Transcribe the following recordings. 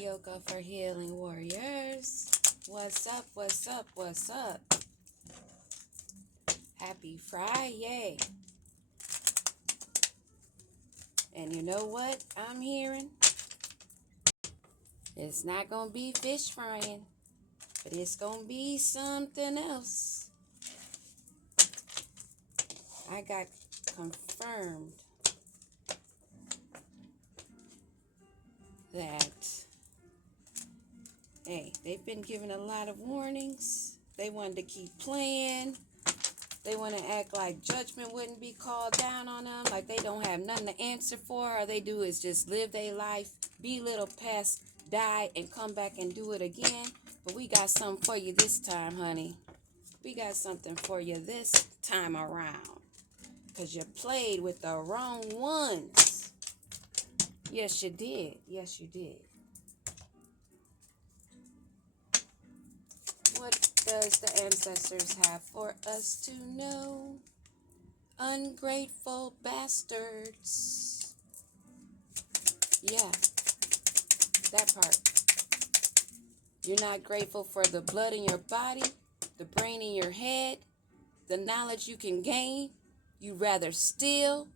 Yoga for Healing Warriors. What's up? What's up? What's up? Happy Friday. And you know what I'm hearing? It's not going to be fish frying, but it's going to be something else. I got confirmed that, hey, they've been given a lot of warnings. They wanted to keep playing. They want to act like judgment wouldn't be called down on them, like they don't have nothing to answer for. All they do is just live their life, be little past, die, and come back and do it again. But we got something for you this time, honey. We got something for you this time around. Because you played with the wrong ones. Yes, you did. Yes, you did. What does the ancestors have for us to know? Ungrateful bastards. Yeah, that part. You're not grateful for the blood in your body, the brain in your head, the knowledge you can gain. You'd rather steal,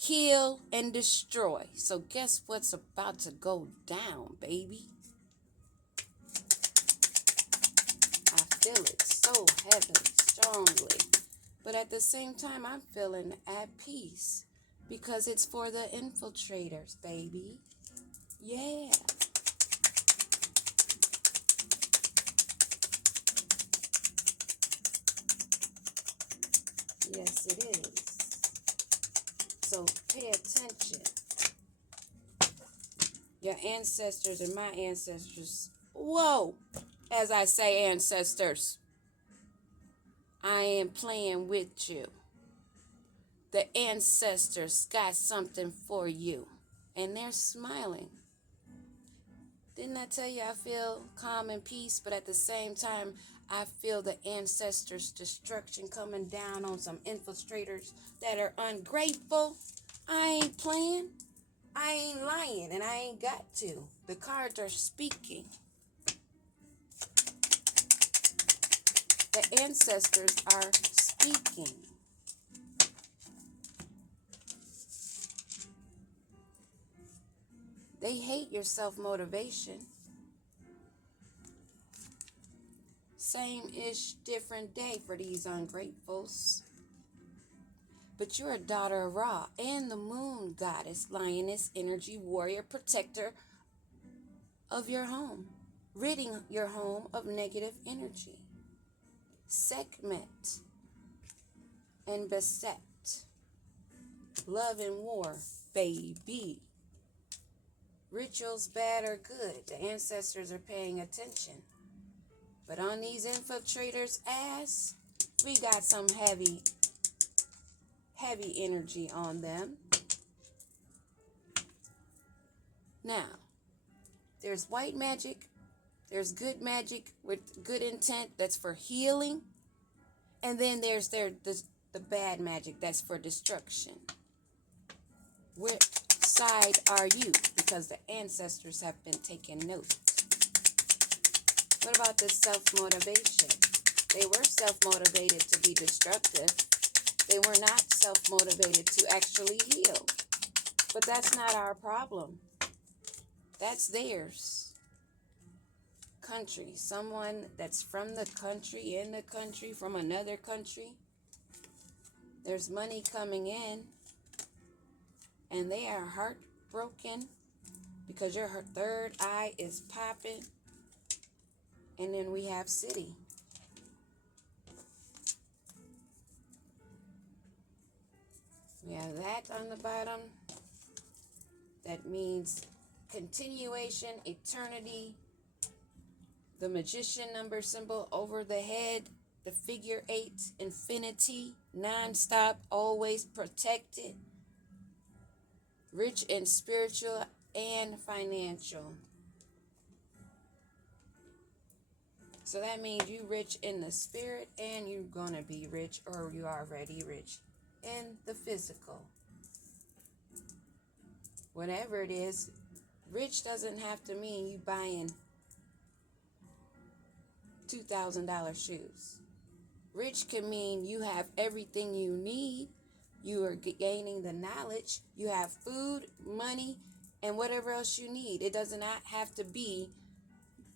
kill, and destroy. So guess what's about to go down, baby? I feel it so heavily, strongly. But at the same time, I'm feeling at peace because it's for the infiltrators, baby. Yeah. Yes, it is. So pay attention. Your ancestors and my ancestors. Whoa! As I say, ancestors, I am playing with you. The ancestors got something for you. And they're smiling. Didn't I tell you I feel calm and peace, but at the same time, I feel the ancestors' destruction coming down on some infiltrators that are ungrateful. I ain't playing. I ain't lying, and I ain't got to. The cards are speaking. The ancestors are speaking. They hate your self-motivation. Same-ish, different day for these ungratefuls. But you're a daughter of Ra and the moon goddess, lioness, energy, warrior, protector of your home, ridding your home of negative energy. Sekhmet and Beset, love and war, baby. Rituals, bad or good, the ancestors are paying attention. But on these infiltrators' ass, we got some heavy energy on them. Now, there's white magic, there's good magic with good intent that's for healing, and then there's the bad magic that's for destruction. Which side are you? Because the ancestors have been taking note. What about this self-motivation? They were self-motivated to be destructive. They were not self-motivated to actually heal. But that's not our problem. That's theirs. Country. Someone that's from the country, in the country, from another country. There's money coming in. And they are heartbroken because your third eye is popping. And then we have city. We have that on the bottom. That means continuation, eternity. The magician number symbol over the head. The figure 8, infinity, non-stop, always protected. Rich in spiritual and financial. So that means you rich in the spirit and you're going to be rich, or you already rich in the physical. Whatever it is, Rich doesn't have to mean you buying $2,000 shoes. Rich can mean you have everything you need. You are gaining the knowledge. You have food, money, and whatever else you need. It does not have to be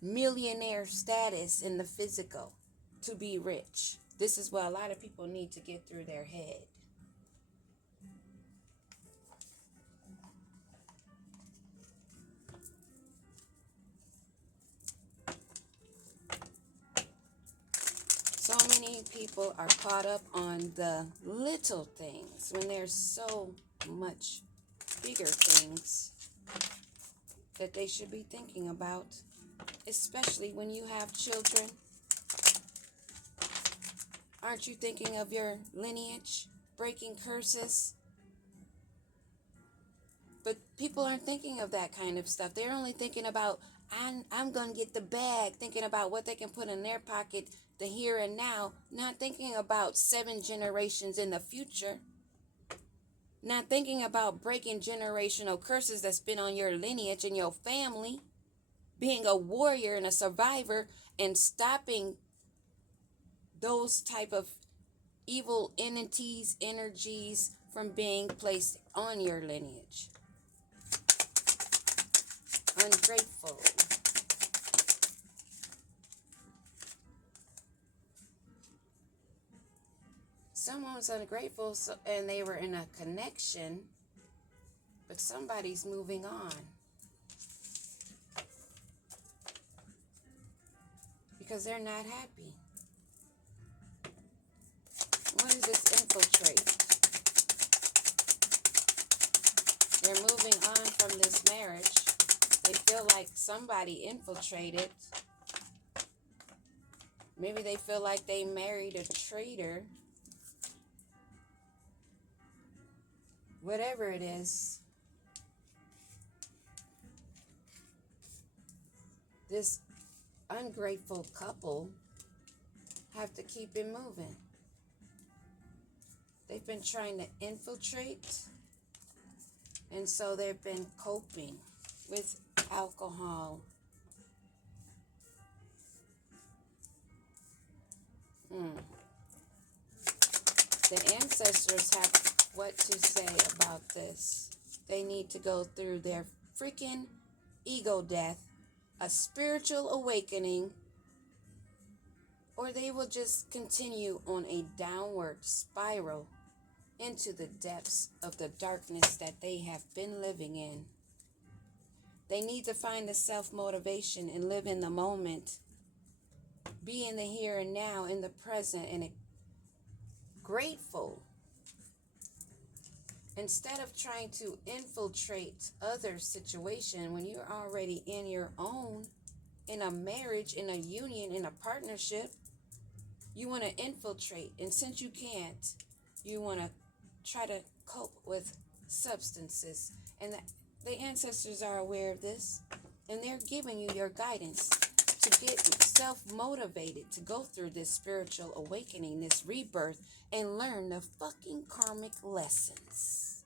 millionaire status in the physical to be rich. This is what a lot of people need to get through their head. So many people are caught up on the little things when there's so much bigger things that they should be thinking about, especially when you have children. Aren't you thinking of your lineage, breaking curses? But people aren't thinking of that kind of stuff. They're only thinking about, I'm going to get the bag, thinking about what they can put in their pocket, the here and now, not thinking about 7 generations in the future, not thinking about breaking generational curses that's been on your lineage and your family, being a warrior and a survivor, and stopping those type of evil entities, energies from being placed on your lineage. Ungrateful. Someone was ungrateful and they were in a connection, but somebody's moving on because they're not happy. What is this infiltrate? They're moving on from this marriage. They feel like somebody infiltrated. Maybe they feel like they married a traitor. Whatever it is, this ungrateful couple have to keep it moving. They've been trying to infiltrate, and so they've been coping with alcohol. The ancestors have what to say about this. They need to go through their freaking ego death, a spiritual awakening, or they will just continue on a downward spiral into the depths of the darkness that they have been living in. They need to find the self-motivation and live in the moment. Be in the here and now, in the present, and grateful. Instead of trying to infiltrate other situation when you're already in your own, in a marriage, in a union, in a partnership, you want to infiltrate. And since you can't, you want to try to cope with substances. And the ancestors are aware of this, and they're giving you your guidance to get self-motivated to go through this spiritual awakening, this rebirth, and learn the fucking karmic lessons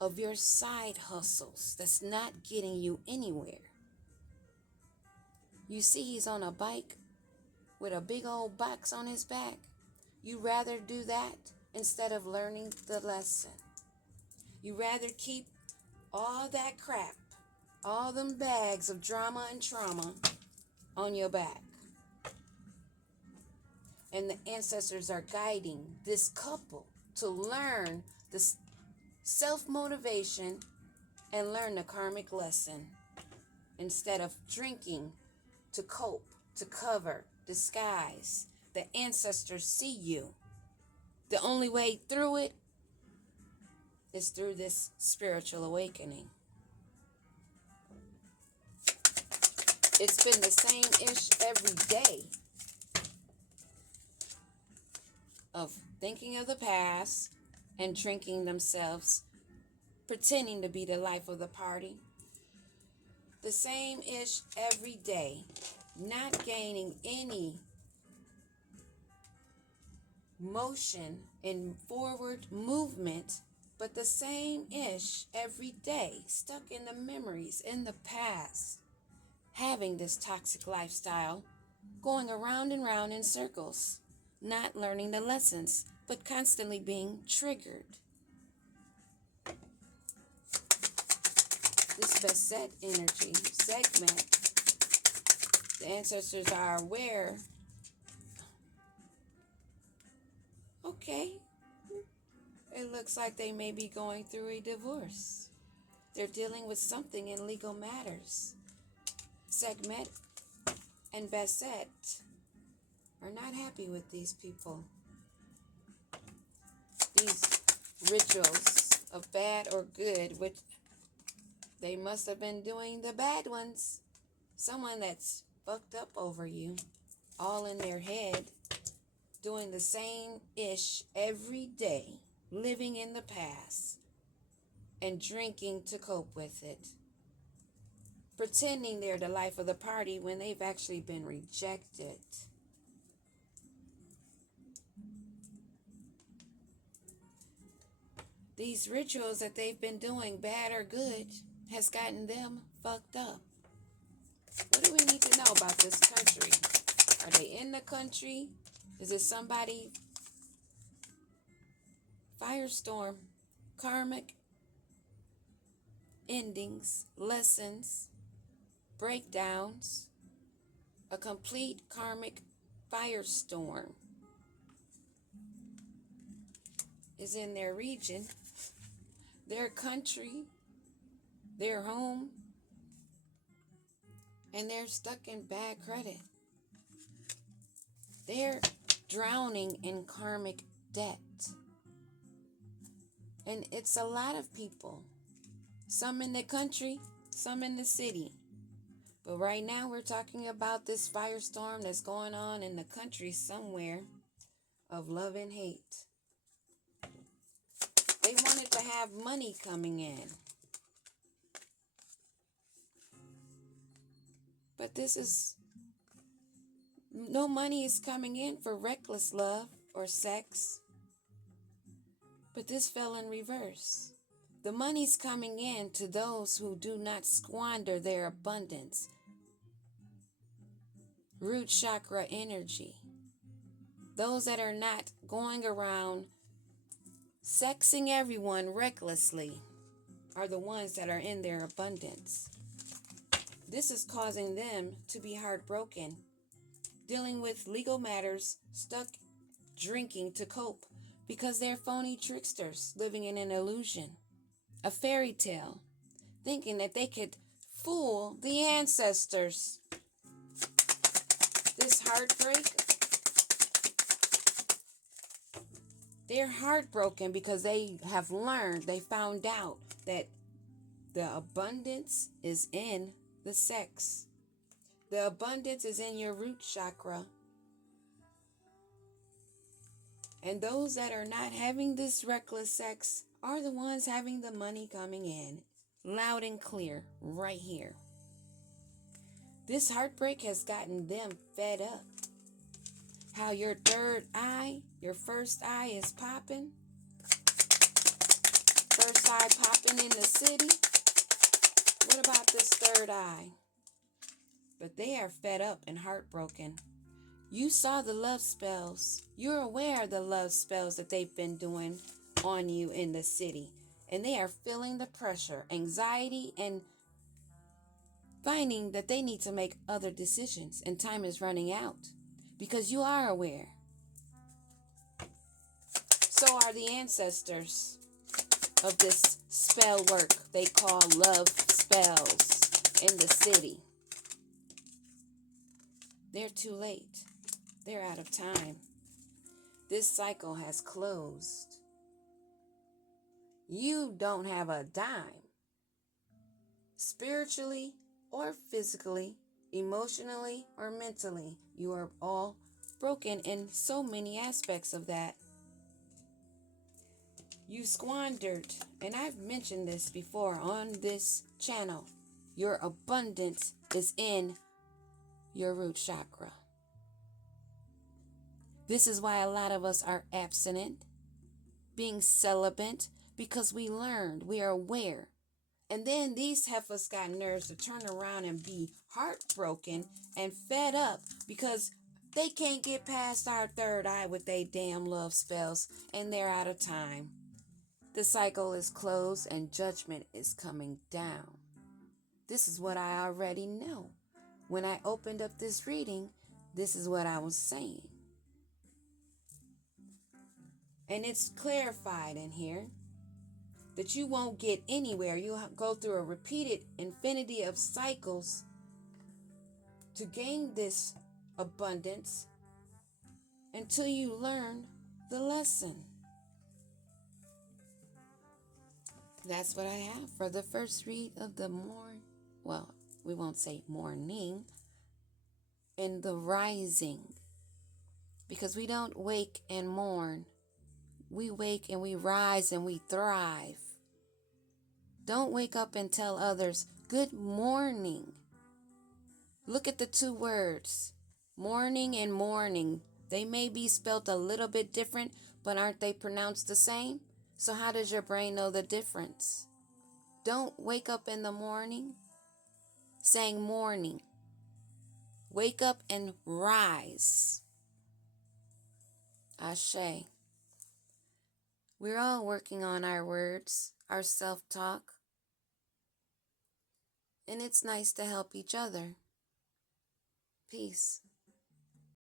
of your side hustles that's not getting you anywhere. You see he's on a bike with a big old box on his back. You rather do that instead of learning the lesson. You rather keep all that crap, all them bags of drama and trauma on your back. And the ancestors are guiding this couple to learn this self-motivation and learn the karmic lesson instead of drinking to cope, to cover, disguise. The ancestors see you. The only way through it is through this spiritual awakening. It's been the same-ish every day of thinking of the past and drinking themselves, pretending to be the life of the party. The same-ish every day, not gaining any motion and forward movement but the same ish every day, stuck in the memories, in the past, having this toxic lifestyle, going around and round in circles, not learning the lessons, but constantly being triggered. This Basset energy segment, the ancestors are aware. Okay, it looks like they may be going through a divorce. They're dealing with something in legal matters. Sekhmet and Basset are not happy with these people. These rituals of bad or good, which they must have been doing the bad ones. Someone that's fucked up over you, all in their head, doing the same ish every day, living in the past, and drinking to cope with it. Pretending they're the life of the party when they've actually been rejected. These rituals that they've been doing, bad or good, has gotten them fucked up. What do we need to know about this country? Are they in the country? Is it somebody? Firestorm, karmic endings, lessons, breakdowns, a complete karmic firestorm is in their region, their country, their home, and they're stuck in bad credit. They're drowning in karmic debt. And it's a lot of people. Some in the country, some in the city. But right now we're talking about this firestorm that's going on in the country somewhere of love and hate. They wanted to have money coming in. But no money is coming in for reckless love or sex. But this fell in reverse. The money's coming in to those who do not squander their abundance. Root chakra energy. Those that are not going around sexing everyone recklessly are the ones that are in their abundance. This is causing them to be heartbroken, dealing with legal matters, stuck drinking to cope because they're phony tricksters living in an illusion, a fairy tale, thinking that they could fool the ancestors. This heartbreak, they're heartbroken because they have learned, they found out that the abundance is in the sex. The abundance is in your root chakra. And those that are not having this reckless sex are the ones having the money coming in, loud and clear, right here. This heartbreak has gotten them fed up. How your third eye, your first eye is popping. First eye popping in the city. What about this third eye? But they are fed up and heartbroken. You saw the love spells. You're aware of the love spells that they've been doing on you in the city. And they are feeling the pressure, anxiety, and finding that they need to make other decisions. And time is running out because you are aware. So are the ancestors of this spell work they call love spells in the city. They're too late. They're out of time. This cycle has closed. You don't have a dime. Spiritually or physically, emotionally or mentally, you are all broken in so many aspects of that. You squandered, and I've mentioned this before on this channel, your abundance is in your root chakra. This is why a lot of us are abstinent, being celibate, because we learned, we are aware. And then these heifers got nerves to turn around and be heartbroken and fed up because they can't get past our third eye with they damn love spells and they're out of time. The cycle is closed and judgment is coming down. This is what I already know. When I opened up this reading, this is what I was saying. And it's clarified in here that you won't get anywhere. You'll go through a repeated infinity of cycles to gain this abundance until you learn the lesson. That's what I have for the first read of the morning. Well, we won't say morning, in the rising. Because we don't wake and mourn. We wake and we rise and we thrive. Don't wake up and tell others, good morning. Look at the two words, morning and morning. They may be spelled a little bit different, but aren't they pronounced the same? So how does your brain know the difference? Don't wake up in the morning saying morning. Wake up and rise. Ashe. We're all working on our words, our self-talk. And it's nice to help each other. Peace.